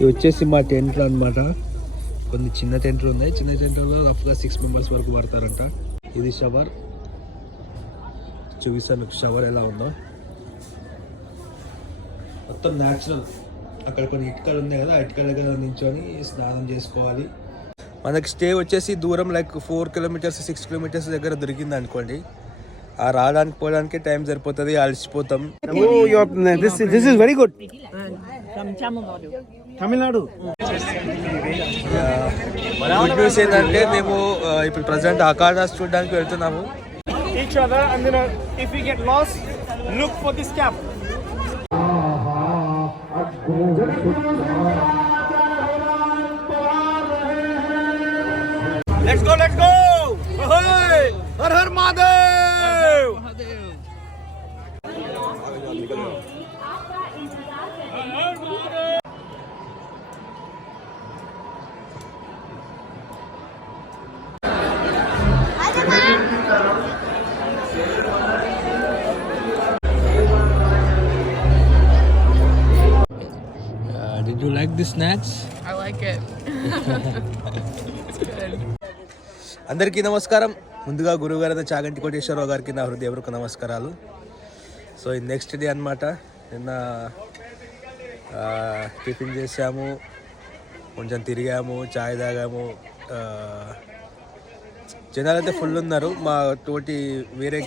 ఇవి వచ్చేసి మా టెంట్లు అనమాట. కొన్ని చిన్న టెంట్లు ఉన్నాయి. చిన్న టెంట్లో రఫ్గా 6 మెంబర్స్ వరకు పడతారంట. ఇది షవర్, చూపిస్తాను మీకు షవర్ ఎలా ఉందో. మొత్తం న్యాచురల్. అక్కడ కొన్ని ఇటుకలు ఉన్నాయి కదా, ఆ ఇటుకల దగ్గర నించొని స్నానం చేసుకోవాలి. మనకి స్టే వచ్చేసి దూరం లైక్ 4 కిలోమీటర్స్ 6 కిలోమీటర్స్ దగ్గర దొరికింది అనుకోండి. ఆ రావడానికి పోవడానికి టైం సరిపోతుంది, అలసిపోతాం. This is very good. Tamil Nadu. Good news ఏంటంటే మేము ఇప్పుడు ప్రజెంట్ అకాడాస్ చూడడానికి వెళ్తున్నాము. Each other and then if we get lost, look for this cap. Let's go, let's go. Hey, Har Har Mahadev. Did you like the snacks? I like it. It's good. అందరికీ నమస్కారం. ముందుగా గురువుగారైన చాగంటి కోటేశ్వరరావు గారికి నా హృదయపూర్వక నమస్కారాలు. సో ఇది నెక్స్ట్ డే అనమాట. నిన్న టిఫిన్ చేసాము, కొంచెం తిరిగాము, చాయ్ తాగాము. జనాలు అయితే ఫుల్ ఉన్నారు. మా తోటి వేరే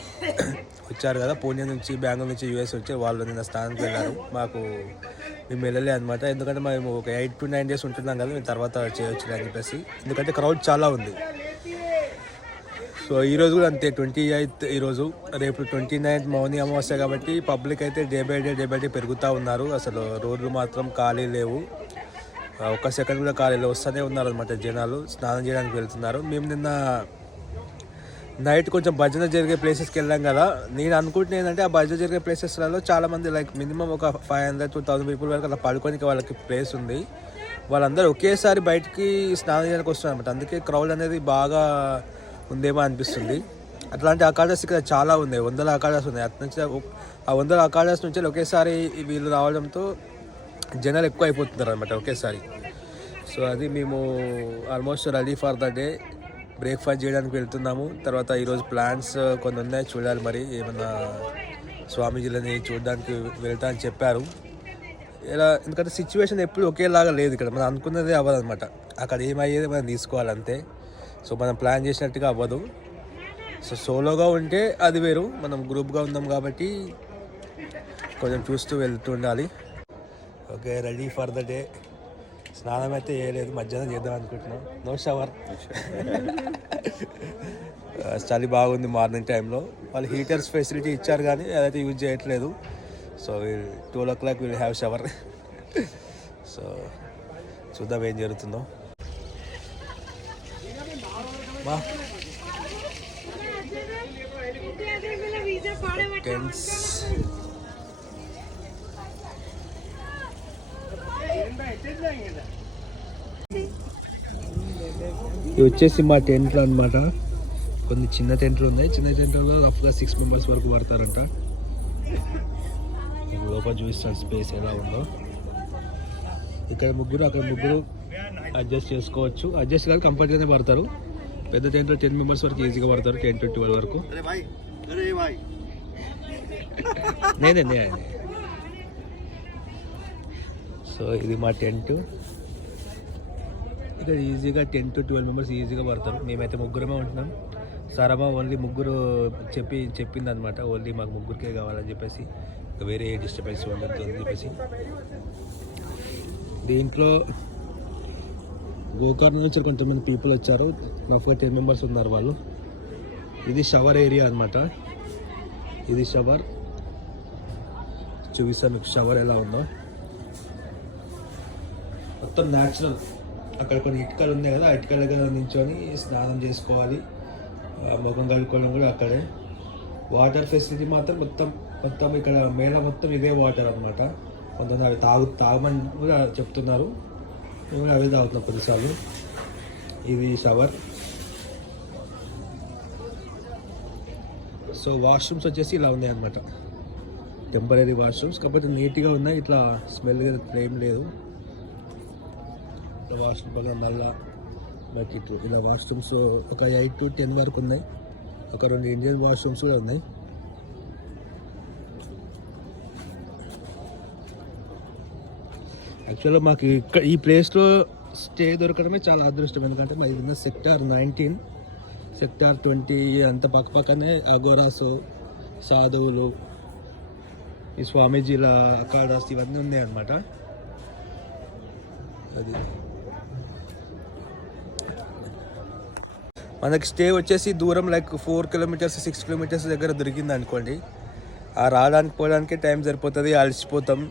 వచ్చారు కదా, పూణే నుంచి, బెంగళూరు నుంచి, యూఎస్ వచ్చారు. వాళ్ళు నిన్న స్థానానికి వెళ్ళారు. మేము వెళ్ళలే అనమాట. ఎందుకంటే మేము ఒక 8 to 9 days ఉంటున్నాం కదా, మేము తర్వాత చేయొచ్చు అని చెప్పేసి. ఎందుకంటే క్రౌడ్ చాలా ఉంది. సో ఈరోజు కూడా అంతే, 28th ఈరోజు. రేపు 29th మౌని అమావాస్య కాబట్టి పబ్లిక్ అయితే డే బై డే పెరుగుతూ ఉన్నారు. అసలు రోడ్లు మాత్రం ఖాళీ లేవు, ఒక్క సెకండ్ కూడా ఖాళీ లేవు. వస్తూనే ఉన్నారు అనమాట జనాలు. స్నానం చేయడానికి వెళ్తున్నారు. మేము నిన్న నైట్ కొంచెం భజన జరిగే ప్లేసెస్కి వెళ్ళాం కదా. నేను అనుకుంటున్నా ఏంటంటే, ఆ భజన జరిగే ప్లేసెస్లలో చాలామంది లైక్ మినిమం ఒక 500 to 1000 పీపుల్ వరకు అలా పడుకోనికి వాళ్ళకి ప్లేస్ ఉంది. వాళ్ళందరూ ఒకేసారి బయటికి స్నానం చేయడానికి వస్తున్నారు అనమాట. అందుకే క్రౌడ్ అనేది బాగా ఉందేమో అనిపిస్తుంది. అట్లాంటి అకాడాస్ ఇక్కడ చాలా ఉన్నాయి, 100 అకాడాస్ ఉన్నాయి. అటు నుంచి ఆ 100 అకాడాస్ నుంచి ఒకేసారి వీళ్ళు రావడంతో జనాలు ఎక్కువ అయిపోతున్నారు అనమాట ఒకేసారి. సో అది మేము almost ready for the day. Breakfast చేయడానికి వెళ్తున్నాము. తర్వాత ఈరోజు ప్లాన్స్ కొన్ని ఉన్నాయి, చూడాలి మరి. ఏమన్నా స్వామీజీలని చూడడానికి వెళ్తా అని చెప్పారు. ఇలా ఎందుకంటే సిచ్యువేషన్ ఎప్పుడు ఒకేలాగా లేదు ఇక్కడ. మనం అనుకున్నదే అవ్వదు అనమాట. అక్కడ ఏమయ్యేది మనం తీసుకోవాలి అంతే. సో మనం ప్లాన్ చేసినట్టుగా అవ్వదు. సో సోలోగా ఉంటే అది వేరు, మనం గ్రూప్గా ఉన్నాం కాబట్టి కొంచెం చూస్తూ వెళ్తూ ఉండాలి. Okay, ready for the day. స్నానం అయితే చేయలేదు, మధ్యాహ్నం చేద్దాం అనుకుంటున్నాం. No shower. చలి బాగుంది మార్నింగ్ టైంలో. వాళ్ళు హీటర్స్ ఫెసిలిటీ ఇచ్చారు కానీ అదైతే యూజ్ చేయట్లేదు. సో 12 o'clock will have shower. So చూద్దాం ఏం జరుగుతుందో. టెన్స్ ఇవి వచ్చేసి మా టెంట్లు అనమాట. కొన్ని చిన్న టెంట్లు ఉన్నాయి. చిన్న టెంట్లో రఫ్గా 6 మెంబర్స్ వరకు పడతారంట. లోపల చూపిస్తాను స్పేస్ ఎలా ఉందో. ఇక్కడ ముగ్గురు, అక్కడ ముగ్గురు అడ్జస్ట్ చేసుకోవచ్చు. అడ్జస్ట్ కాదు, కంఫర్ట్గానే పడతారు. పెద్ద టెంట్లో 10 మెంబర్స్ వరకు ఈజీగా పడతారు, 10 to 12 వరకు. నేనే. సో ఇది మా టెంట్. ఇక్కడ ఈజీగా 10 to 12 మెంబర్స్ ఈజీగా పడతారు. మేమైతే ముగ్గురమే ఉంటున్నాం. సారమ్మ ఓన్లీ ముగ్గురు చెప్పింది అనమాట. ఓన్లీ మాకు ముగ్గురికే కావాలని చెప్పేసి, వేరే ఏ డిస్టర్బెన్స్ ఉండద్దు అని చెప్పేసి. దీంట్లో గోకర్ణ నుంచి కొంతమంది పీపుల్ వచ్చారు. రఫ్గా 10 మెంబర్స్ ఉన్నారు వాళ్ళు. ఇది షవర్ ఏరియా అనమాట. ఇది షవర్, చూపిస్తాను మీకు షవర్ ఎలా ఉందో. మొత్తం న్యాచురల్. అక్కడ కొన్ని ఇటుకలు ఉన్నాయి కదా, ఆ ఇటుకల దగ్గర నించొని స్నానం చేసుకోవాలి. ముఖం కడుక్కోవడం కూడా అక్కడే. వాటర్ ఫెసిలిటీ మాత్రం మొత్తం ఇక్కడ మేళ మొత్తం ఇదే వాటర్ అనమాట. కొంతమంది అవి తాగమని కూడా చెప్తున్నారు. మేము కూడా అవి తాగుతున్నాం కొన్నిసార్లు. ఇది షవర్. సో వాష్రూమ్స్ వచ్చేసి ఇలా ఉన్నాయి అన్నమాట, టెంపరీ వాష్రూమ్స్. కాకపోతే నీట్గా ఉన్నాయి, ఇట్లా స్మెల్ ఏం లేదు. వాష్రూమ్ పక్కన మళ్ళా బకెట్ ఇలా వాష్రూమ్స్ ఒక 8 to 10 వరకు ఉన్నాయి. ఒక 2 ఇండియన్ వాష్రూమ్స్ కూడా ఉన్నాయి. యాక్చువల్గా మాకు ఇక్కడ ఈ ప్లేస్లో స్టే దొరకడమే చాలా అదృష్టం. ఎందుకంటే మాది ఉన్న సెక్టార్ 19, సెక్టార్ 20 అంత పక్కనే అగోరాసు, సాధువులు, ఈ స్వామీజీల అకాడాస్ ఇవన్నీ ఉన్నాయి అన్నమాట. అది మనకి స్టే వచ్చేసి దూరం లైక్ 4 kilometers 6 kilometers దగ్గర దొరికింది అనుకోండి. ఆ రావడానికి పోవడానికే టైం సరిపోతుంది, అలసిపోతాం,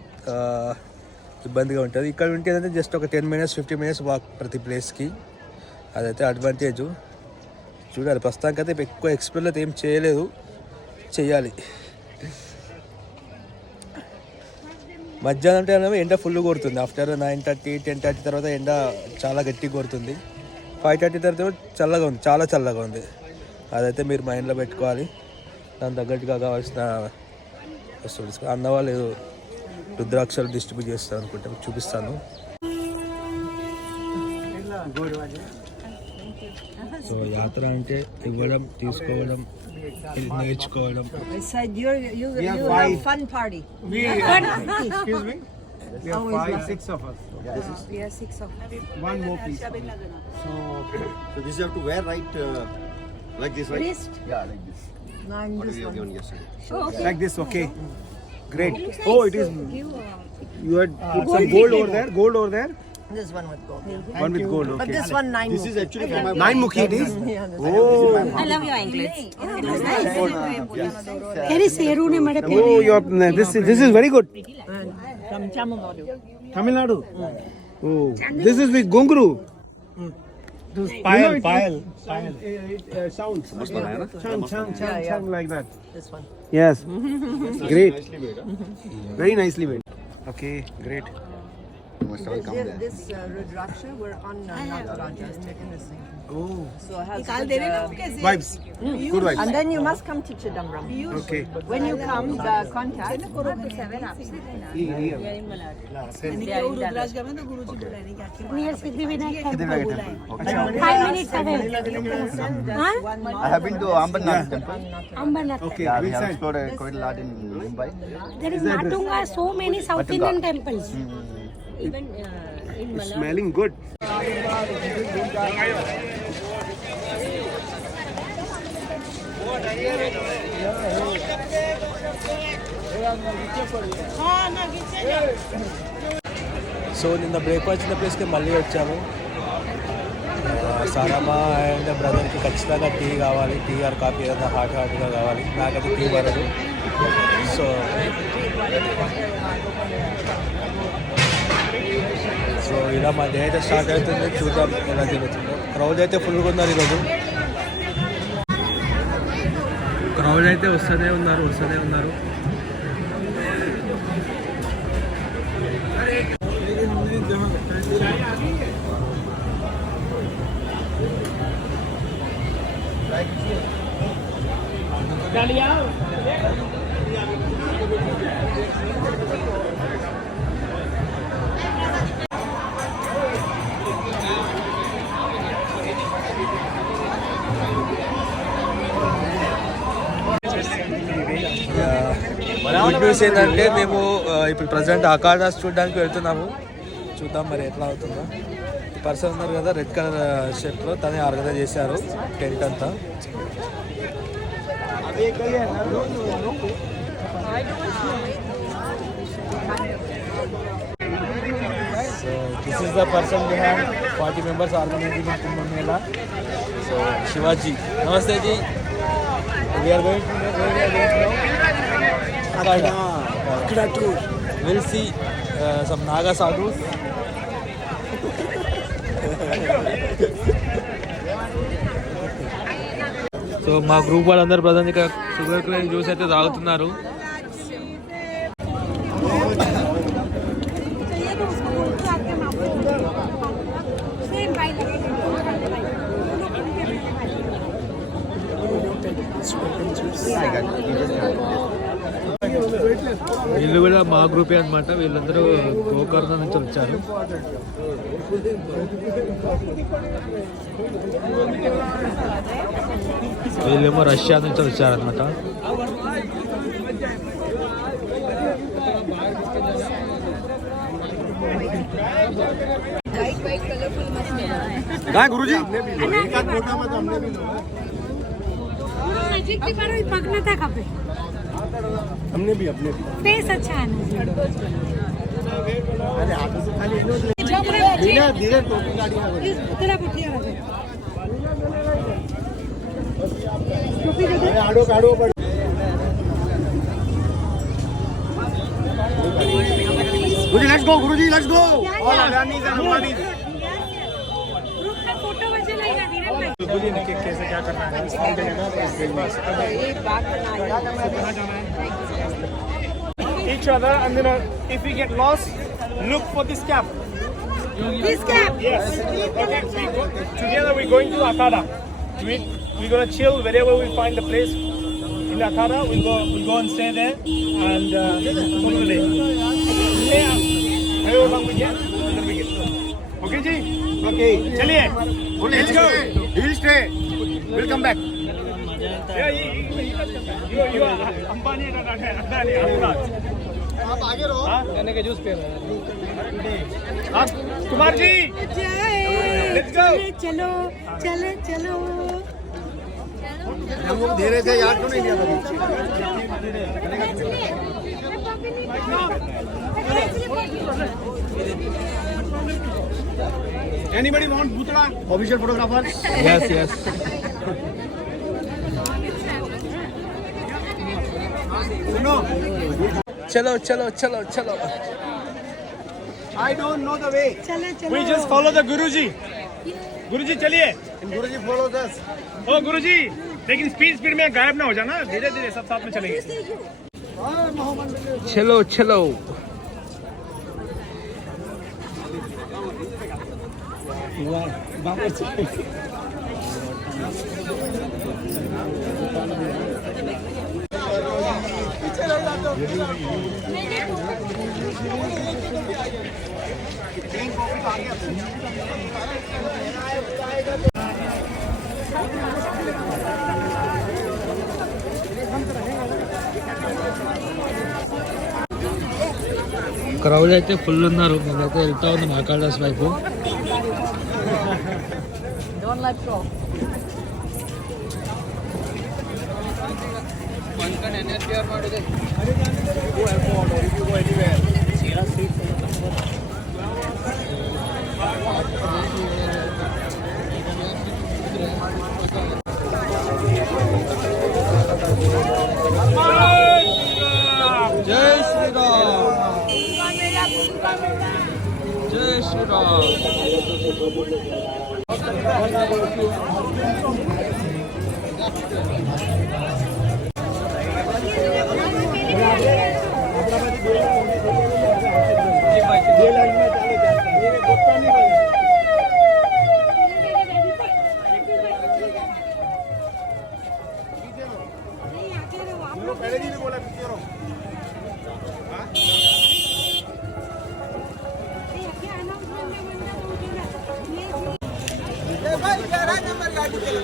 ఇబ్బందిగా ఉంటుంది. ఇక్కడ ఉంటే ఏంటంటే జస్ట్ ఒక 10 minutes 15 minutes వాక్ ప్రతి ప్లేస్కి. అదైతే అడ్వాంటేజు. చూడాలి, ప్రస్తుతానికి అయితే ఎక్కువ ఎక్స్ప్లోర్ అయితే ఏం చేయలేదు, చెయ్యాలి. మధ్యాహ్నం టైంలో ఎండ ఫుల్ కొడుతుంది. ఆఫ్టర్ 9:30 10:30 తర్వాత ఎండ చాలా గట్టిగా కొడుతుంది. 5:30 తర్వాత చల్లగా ఉంది, చాలా చల్లగా ఉంది. అదైతే మీరు మైండ్లో పెట్టుకోవాలి. దాని తగ్గట్టుగా కావాల్సిన వస్తువులు అన్నవాళ్ళు రుద్రాక్షలు డిస్ట్రిబ్యూట్ చేస్తాను అనుకుంటే చూపిస్తాను. సో యాత్ర అంటే ఇవ్వడం, తీసుకోవడం, నేర్చుకోవడం. I said you have fun party. Excuse me. We have 5-6 of us. We are 6 of us. One more piece. So this you have to wear right like this, right? Wrist? Yeah, like this. No, I'm What this we have one. given yesterday. Like this, okay. Great. Oh, it is. You had put some gold over there. Gold over there. This one with gold. One with gold. But Okay. this one 9. This is actually for my Nine mukhi it is. Yeah, this Oh. I love your anklets. Oh, this is very good. From Tamil Nadu. Tamil Nadu. Oh, this is with gonguru. Payal. It sounds. Chang like that. this one. Yes. Great. Very nicely made. Okay, great. You must have come there. This Rudraksha, we're on Nataraja. It's taking this thing. Oh, So it has good, vibes. Good vibes. and then you must come to Chidambaram. Okay. When you come, the contact. near Siddhivinayak Siddhivinayak temple. temple. Okay. 5 minutes away. I have been to Ambernath temple. Ambernath. Okay, Yeah, we we'll have send. explored quite a lot in Mumbai. There is Matunga, so many South Indian temples. Even in It's smelling good. So నిన్న బ్రేక్ఫాస్ట్ చిన్న ప్లేస్కి మళ్ళీ వచ్చాము. సారమ్మ అండ్ బ్రదర్కి ఖచ్చితంగా టీ కావాలి, tea or coffee ఏదైనా హాట్గా కావాలి. నాకైతే టీ పడదు. సో ఇలా మా డే అయితే స్టార్ట్ అవుతుంది. చూద్దాం ఎలా జరుగుతుందో. క్రౌడ్ అయితే ఫుల్గా ఉన్నారు ఈరోజు. క్రౌడ్ అయితే వస్తూనే ఉన్నారు. గుడ్ న్యూస్ ఏంటంటే మేము ఇప్పుడు ప్రజెంట్ అకాడాస్ చూడడానికి వెళ్తున్నాము. చూద్దాం మరి ఎట్లా అవుతుందో. ఈ పర్సన్ ఉన్నారు కదా రెడ్ కలర్ షర్ట్లో, తనే ఆర్గనైజ్ చేశారు టెంట్ అంతా. So this is the person behind 40 members organizing Kumbh Mela. So Shivaji, నమస్తే ji. We are going to Akada tour. We'll see some Naga sadhus. So మా గ్రూప్ వాళ్ళందరూ ప్రధాన షుగర్ క్రేన్ జ్యూస్ అయితే తాగుతున్నారు. I got it. వీళ్ళు కూడా మా గ్రూపే అనమాట. వీళ్ళందరూ గోకర్ణ నుంచి వచ్చారు. వీళ్ళేమో రష్యా నుంచి వచ్చారనమాట. गुरुजी नजीक थी पर पगना था कपे हमने भी फेस अच्छा है धीरे धीरे टोपी गाड़ी तेरा पुटिया आड़ो काड़ो पड़ Guruji let's go all Adanis and Ambanis group का फोटो बचे लगेगा धीरे में गुरुजी ने कैसे क्या करना है each other and then if we get lost look for this cap. This cap Yes. Okay. Together we're going to Akada. We're gonna chill wherever we find a place in Akada. We'll go and stay there and call it a day. Yeah. However long we get, then we get. Okay, ji? Okay. चलिए. Let's go. He'll stay. We'll come back. Yeah, you are Ambani and Adani. आप आगे रहो. कहने के जूस पे रहो. कुमार ji. Let's go. चलो चलो चलो हम लोग धीरे से याद तो नहीं दिया Anybody want Bhutla? Official photographer? Yes, yes. No. చలో చలో చలో చలో. I don't know the way. चलो चलो We just follow the Guruji. Guruji चलिए. And Guruji follows us. ओ गुरुजी, लेकिन स्पीड में गायब ना हो जाना. धीरे धीरे सब साथ में चलेंगे. చలో చలో. క్రౌడ్ అయితే ఫుల్ ఉన్నారు. మేమైతే వెళ్తా ఉన్నాం ఆకాడాస్ వైపు. Don't let go. జై శ్రీరామ్. జై శ్రీరామ్.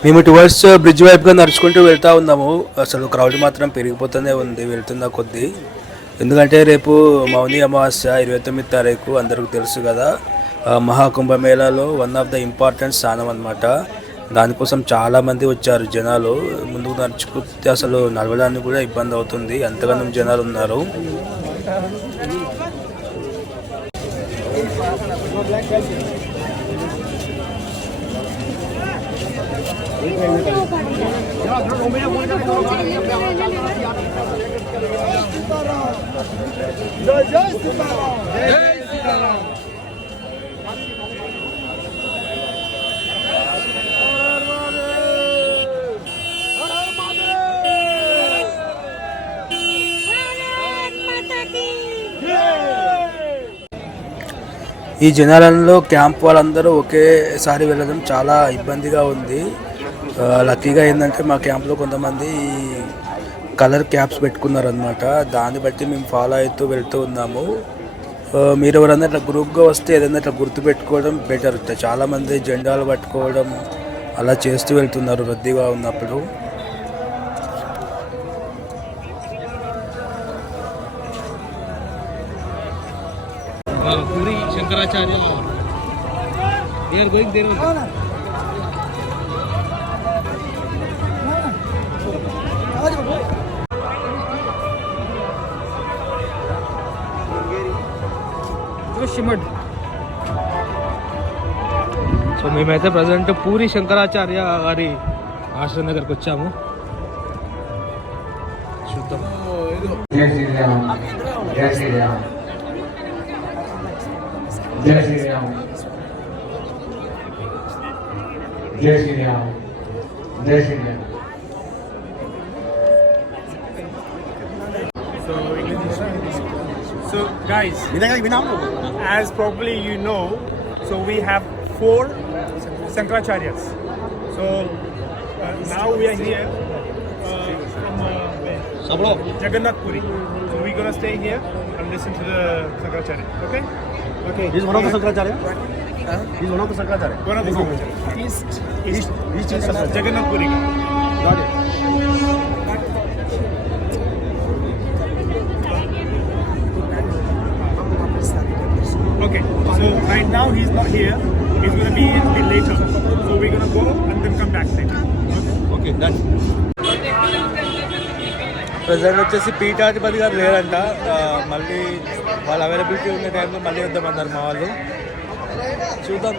మేము టువర్డ్స్ బ్రిడ్జ్ వైపుగా నడుచుకుంటూ వెళ్తూ ఉన్నాము. అసలు క్రౌడ్ మాత్రం పెరిగిపోతూనే ఉంది వెళ్తున్న కొద్దీ. ఎందుకంటే రేపు మౌని అమావాస్య 29 తారీఖు అందరికీ తెలుసు కదా. మహాకుంభమేళాలో వన్ ఆఫ్ ద ఇంపార్టెంట్ స్థానం అన్నమాట. దానికోసం చాలామంది వచ్చారు జనాలు. ముందుకు నడుచుకుంటే అసలు నడవడానికి కూడా ఇబ్బంది అవుతుంది, అంతగానో జనాలు ఉన్నారు. ఈ జనాలలో క్యాంప్ వాళ్ళందరూ ఒకేసారి వెళ్ళడం చాలా ఇబ్బందిగా ఉంది. లక్కీగా ఏంటంటే మా క్యాంప్లో కొంతమంది కలర్ క్యాప్స్ పెట్టుకున్నారు అనమాట. దాన్ని బట్టి మేము ఫాలో అవుతూ వెళ్తూ ఉన్నాము. మీరు ఎవరన్నా ఇట్లా గ్రూప్గా వస్తే ఏదైనా ఇట్లా గుర్తు పెట్టుకోవడం బెటర్. చాలామంది జెండాలు పట్టుకోవడం అలా చేస్తూ వెళ్తున్నారు రద్దీగా ఉన్నప్పుడు. పూరి Shankaracharya they are going there only. So మేమైతే ప్రజెంట్ పూరి శంకరాచార్య గారి ఆశ్రమం దగ్గరకు వచ్చాము. చూద్దాం. జై శ్రీరామ్ జై శ్రీరామ్ జై శ్రీరామ్ జై శ్రీరామ్ జై Sriram. So guys, as probably you know, so we have 4 Shankaracharyas. So now we are here from Jagannath Puri. So we're gonna stay here and listen to the Shankaracharya. Okay? Okay. He's one of the Shankaracharya? He's one of the Shankaracharya? One of the Shankaracharya. East Jagannath Puri. Got it. Okay. So right now he's not here. He's gonna be a bit later. So we're gonna go and then come back later. Okay, done. Present వచ్చేసి పీఠాధిపతి గారు లేరంట. మళ్ళీ వాళ్ళ అవైలబిలిటీ ఉన్న టైంలో మళ్ళీ వద్దామన్నారు మా వాళ్ళు. చూద్దాం.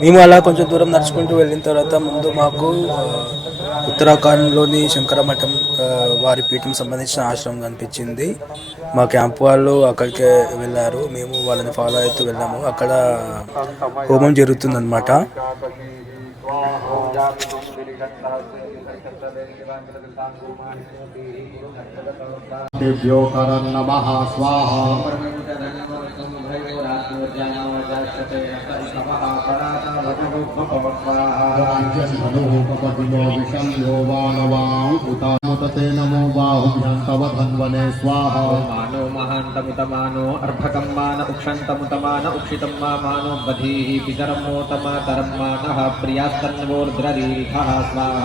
మేము అలా కొంచెం దూరం నడుచుకుంటూ వెళ్ళిన తర్వాత ముందు మాకు ఉత్తరాఖండ్లోని శంకర మఠం వారి పీఠం సంబంధించిన ఆశ్రమం కనిపించింది. మా క్యాంప్ వాళ్ళు అక్కడికే వెళ్ళారు. మేము వాళ్ళని ఫాలో అవుతూ వెళ్ళాము. అక్కడ హోమం జరుగుతుందన్నమాట. నమః స్వాహ నమో బాహుభ్యం తవ ధన్వనే స్వాహ. మానో మహాంతముతమానో అర్భకం మాన ఉక్షంతముతమాన ఉక్షితం మానో బధీః పితరం మోతమాతరం మానః ప్రియాస్తన్వోర్ధ్రదీర్ఘః స్వాహ.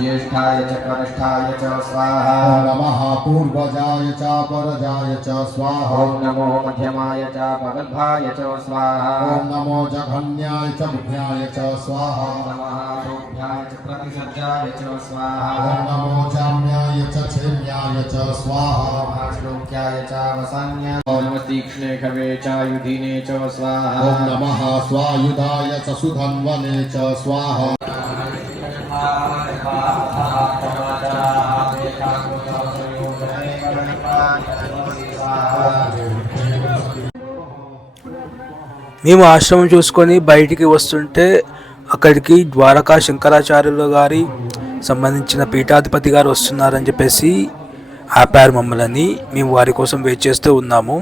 ज्येष्ठाय च कनिष्ठाय च स्वाहा. नमः पूर्वजाय च परजाय च स्वाहा. ओम नमो मध्यमाय च भगवद्भाय च स्वाहा. ओम नमो जघन्याय च बुद्ध्याय च स्वाहा. नमः शोभ्याय च प्रतिसर्जाय च स्वाहा. ओम नमो जाम्याय च क्षेम्याय च स्वाहा. नमः श्लोक्याय च वसान्याय. ओम तीक्ष्णे खवे च युधिने च स्वाहा. ओम नमः स्वायुधाय च सुधन्वने च स्वाहा. మేము ఆశ్రమం చూసుకొని బయటికి వస్తుంటే అక్కడికి ద్వారకా శంకరాచార్యుల గారి సంబంధించిన పీఠాధిపతి గారు వస్తున్నారని చెప్పేసి ఆపారు మమ్మల్ని. మేము వారి కోసం వెయిట్ చేస్తూ ఉన్నాము.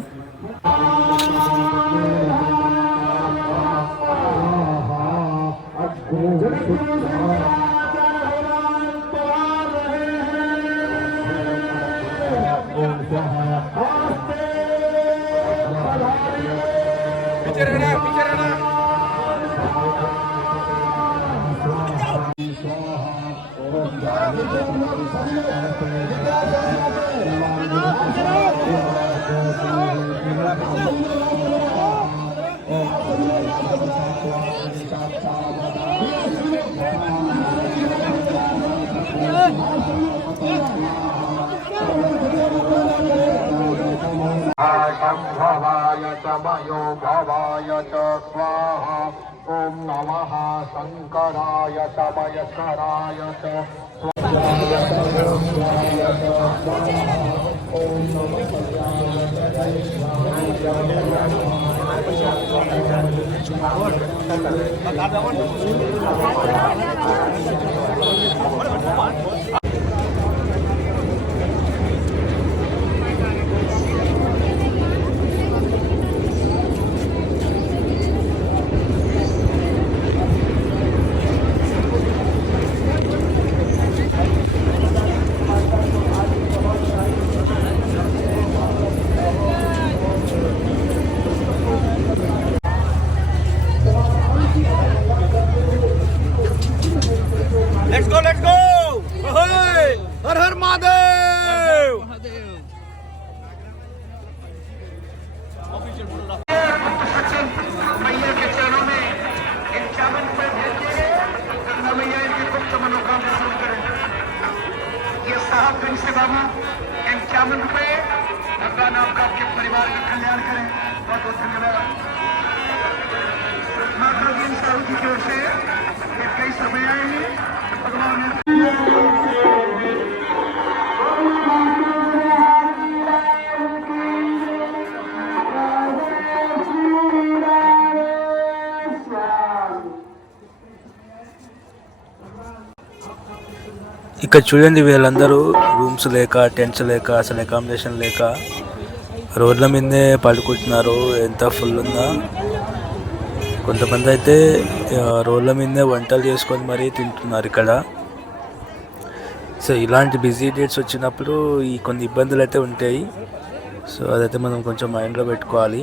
शंभवाय च मयो भवाय च स्वाहा ओम नमः शंकराय च मयस्कराय च Let's go, let's go! Ahoy! Har Har Mahadev! मैया के चरणों में 51 रुपए भेज दिए गंगा मैया इनकी गुप्त मनोकामना पूर्ण करें। ये साहबगंज से बाबू 51 रुपए, भगवान आपका आपके परिवार का कल्याण करें। बहुत बहुत धन्यवाद। माता जी साहू जी की ओर से 21 रुपए आएंगे। भगवान ఇక్కడ చూడండి, వీళ్ళందరూ రూమ్స్ లేక, టెంట్స్ లేక, అసలు అకామిడేషన్ లేక రోడ్ల మీదే పడుకుంటున్నారు. ఎంత ఫుల్ ఉందా. కొంతమంది అయితే రోడ్ల మీదే వంటలు చేసుకొని మరీ తింటున్నారు ఇక్కడ. సో ఇలాంటి బిజీ డేట్స్ వచ్చినప్పుడు ఈ కొన్ని ఇబ్బందులు అయితే ఉంటాయి. సో అదైతే మనం కొంచెం మైండ్లో పెట్టుకోవాలి.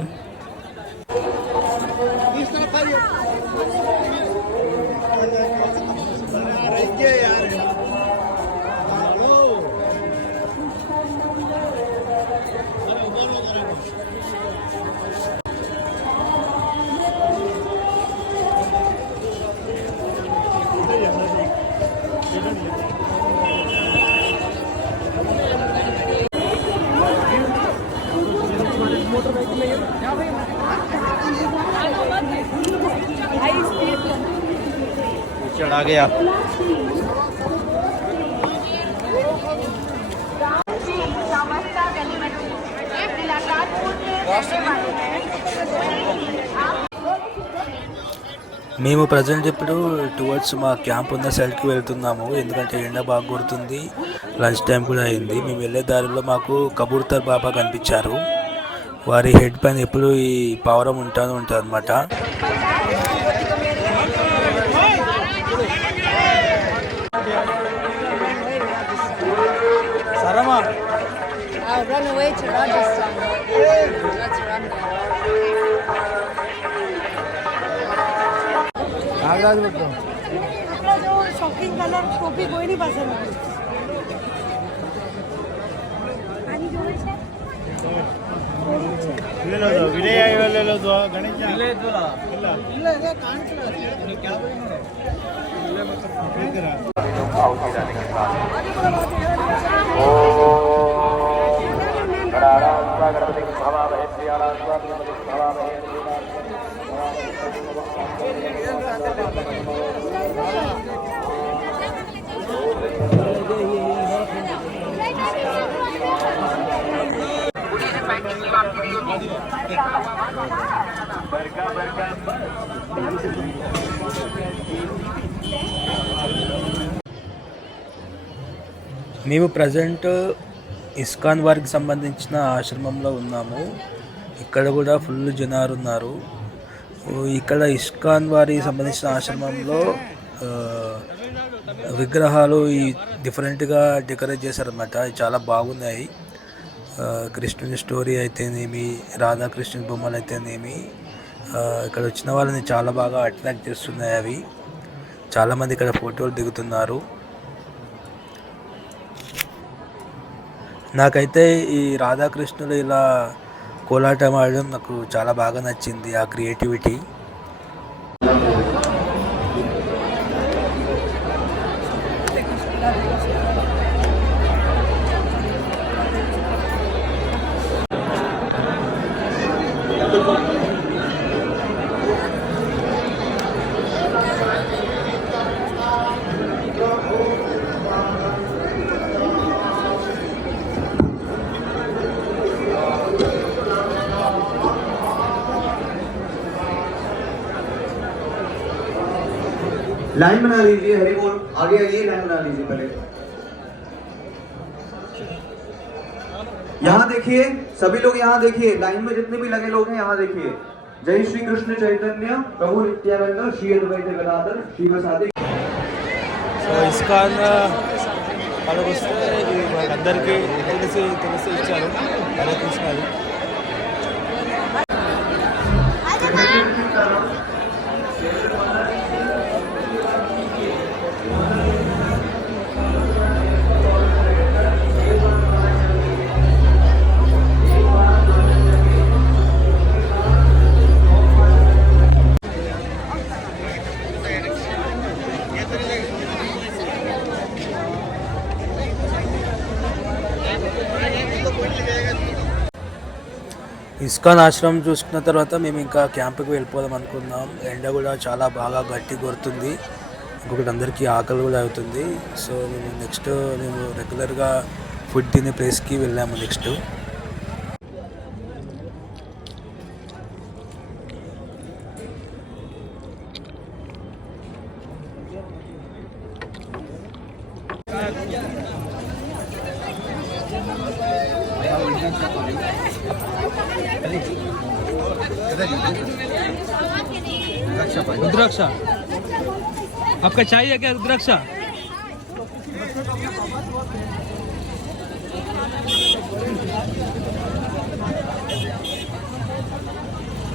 चढ़ा गया। మేము ప్రజెంట్ ఇప్పుడు టువర్డ్స్ మా క్యాంప్ ఉన్న సైడ్కి వెళ్తున్నాము. ఎందుకంటే ఎండ బాగా కొడుతుంది, లంచ్ టైం కూడా అయింది. మేము వెళ్ళే దారిలో మాకు కబూర్తర్ బాబా కనిపించారు. వారి హెడ్ పైన ఎప్పుడు ఈ పావురం ఉంటుంది అన్నమాట. I'll run away to Rajasthan. Let's run there. जो शॉकिंग कलर टोपी कोई नहीं पसंद ವಿನಯ ಹೇಳೋದು ಗಣೇಶ ಇಲ್ಲ बरका మేము ప్రజెంట్ ఇస్కాన్ వారికి సంబంధించిన ఆశ్రమంలో ఉన్నాము. ఇక్కడ కూడా ఫుల్ జనాలు ఉన్నారు. ఇక్కడ ఇస్కాన్ వారికి సంబంధించిన ఆశ్రమంలో విగ్రహాలు డిఫరెంట్గా డెకరేట్ చేశారన్నమాట. చాలా బాగున్నాయి. కృష్ణుని స్టోరీ అయితేనేమి, రాధాకృష్ణుని బొమ్మలు అయితేనేమి, ఇక్కడ వచ్చిన వాళ్ళని చాలా బాగా అట్రాక్ట్ చేస్తున్నాయి. అవి చాలామంది ఇక్కడ ఫోటోలు దిగుతున్నారు. నాకైతే ఈ రాధాకృష్ణులు ఇలా కోలాటం ఆడడం నాకు చాలా బాగా నచ్చింది, ఆ క్రియేటివిటీ. लाइन बना लीजिए, हरी बोल आगे आइए, लाइन बना लीजिए पहले। यहाँ देखिए, सभी लोग यहाँ देखिए, लाइन में जितने भी लगे लोग हैं यहाँ देखिए। जय श्री कृष्ण चैतन्य प्रभु नित्यानंद श्री अद्वैत गदाधर श्री वसादि। సో ఇస్కాన్ వాళ్ళకి వస్తే అందరికీ తెలిసి ఇచ్చారు హరే కృష్ణ. ఇస్కాన్ ఆశ్రమం చూసుకున్న తర్వాత మేము ఇంకా క్యాంప్కి వెళ్ళిపోదాం అనుకున్నాం. ఎండ కూడా చాలా బాగా గట్టి కొడుతుంది. ఇంకొకటి అందరికీ ఆకలి కూడా అవుతుంది. సో మేము రెగ్యులర్గా ఫుడ్ తినే ప్లేస్కి వెళ్ళాము. నెక్స్ట్ रुद्राक्ष आपका चाहिए क्या रुद्राक्ष?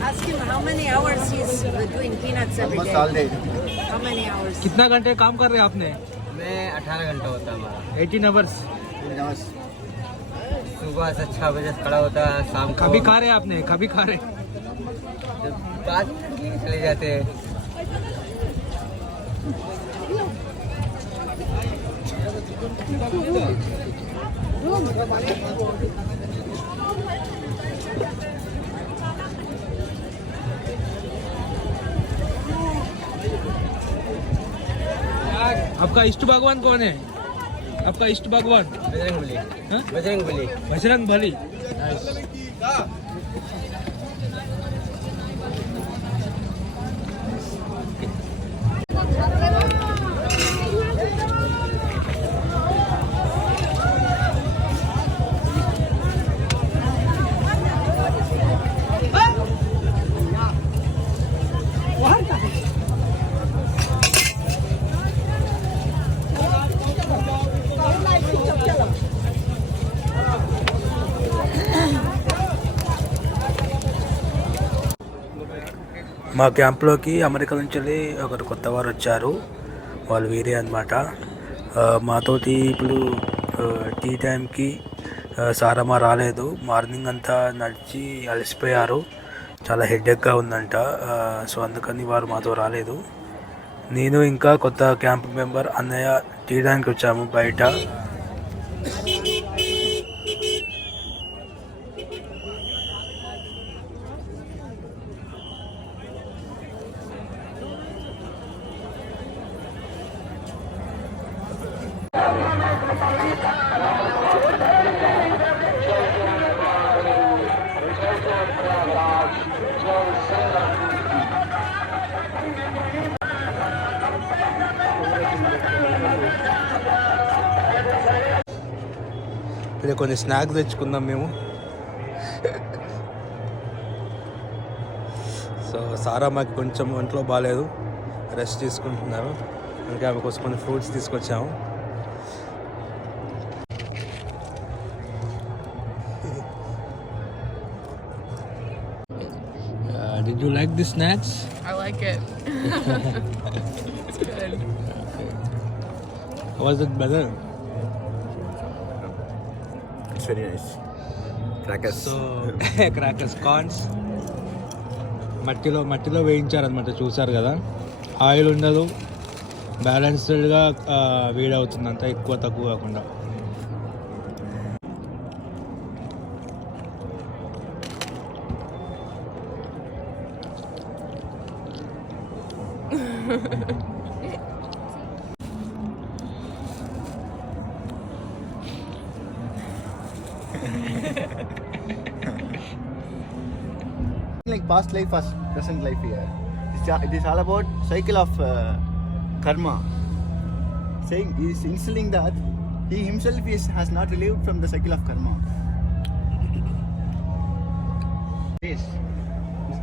Ask him how many hours he's doing peanuts every day. all day. How many hours? कितना घंटे काम कर रहे हैं आपने? मैं 18 घंटा होता है हमारा। 18 आवर्स। सुबह से 6 बजे खड़ा होता है, शाम को कभी खा रहे आपने? कभी खा रहे? बाद चले जाते हैं। आपका इष्ट भगवान कौन है? आपका इष्ट भगवान? बजरंगबली। हाँ? बजरंगबली। बजरंग बली। మా క్యాంప్లోకి అమెరికా నుంచి ఒకరు కొత్త వారు వచ్చారు. వాళ్ళు వేరే అన్నమాట. మాతోటి ఇప్పుడు టీ టైంకి సారమ్మ రాలేదు. మార్నింగ్ అంతా నడిచి అలసిపోయారు. చాలా హెడేక్గా ఉందంట. సో అందుకని వారు మాతో రాలేదు. నేను ఇంకా కొత్త క్యాంప్ మెంబర్ అన్నయ్య టీ టైంకి వచ్చాము బయట. ఇక్కడ కొన్ని స్నాక్స్ తెచ్చుకుందాం మేము. సో సారా మాకు కొంచెం ఒంట్లో బాగాలేదు, రెస్ట్ తీసుకుంటున్నారు. ఇంకా ఆమె కోసం కొన్ని ఫ్రూట్స్ తీసుకొచ్చాము. Did you like the snacks? I like it. It's good. Was it better? It's very nice. Crackers. So crackers, corns మట్టిలో వేయించారనమాట. చూసారు కదా, ఆయిల్ ఉండదు, బ్యాలెన్స్డ్గా వేడవుతుంది, అంతా ఎక్కువ తక్కువ కాకుండా. Like past life as present life here. It is all about cycle of karma. Saying he is instilling that he himself has not relieved from the cycle of karma. Yes.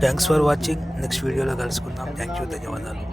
Thanks for watching. Next వీడియోలో కలుసుకుందాం. Thank you, ధన్యవాదాలు.